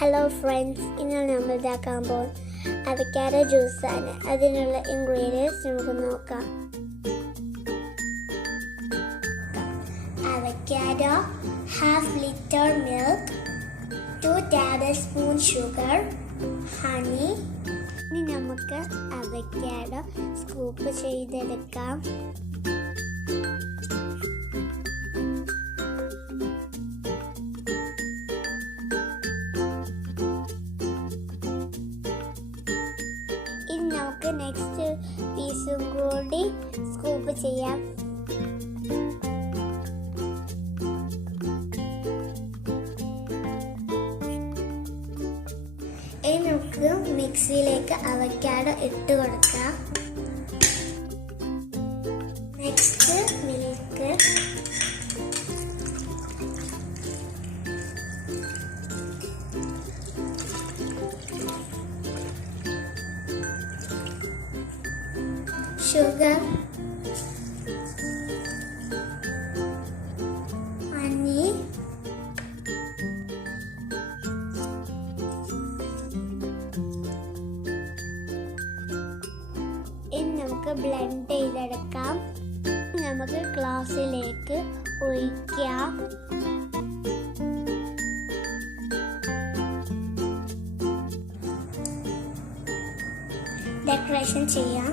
Hello friends, ഇന്ന് നമ്മൾ ഇതാക്കാൻ പോകും അവക്കാഡോ ജ്യൂസാണ്. അതിനുള്ള ഇൻഗ്രീഡിയൻസ് നമുക്ക് നോക്കാം. Avocado, half litre milk, 2 tablespoon sugar, honey. ഇനി നമുക്ക് അവക്കാഡോ സ്കൂപ്പ് ചെയ്തെടുക്കാം. ഇനി നമുക്ക് നെക്സ്റ്റ് പീസും കൂടി സ്കൂപ്പ് ചെയ്യാം. ഇനി നമുക്ക് മിക്സിയിലേക്ക് അവക്കാഡോ ഇട്ട് കൊടുക്കാം. നെക്സ്റ്റ് മിൽക്ക്, sugar, honey, ഇനി നമുക്ക് ബ്ലെൻഡ് ചെയ്തെടുക്കാം. നമുക്ക് ഗ്ലാസ്സിലേക്ക് ഒഴിക്കാം. ഡെക്കറേഷൻ ചെയ്യാം.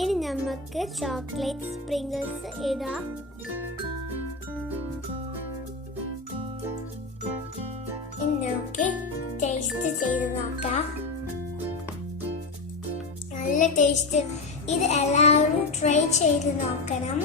ഇനി നമുക്ക് ചോക്ലേറ്റ് സ്പ്രിങ്കിൾസ് ഇടാം. ഇനി നമുക്ക് ടേസ്റ്റ് ചെയ്ത് നോക്കാം. നല്ല ടേസ്റ്റ്. ഇത് എല്ലാവരും ട്രൈ ചെയ്ത് നോക്കണം.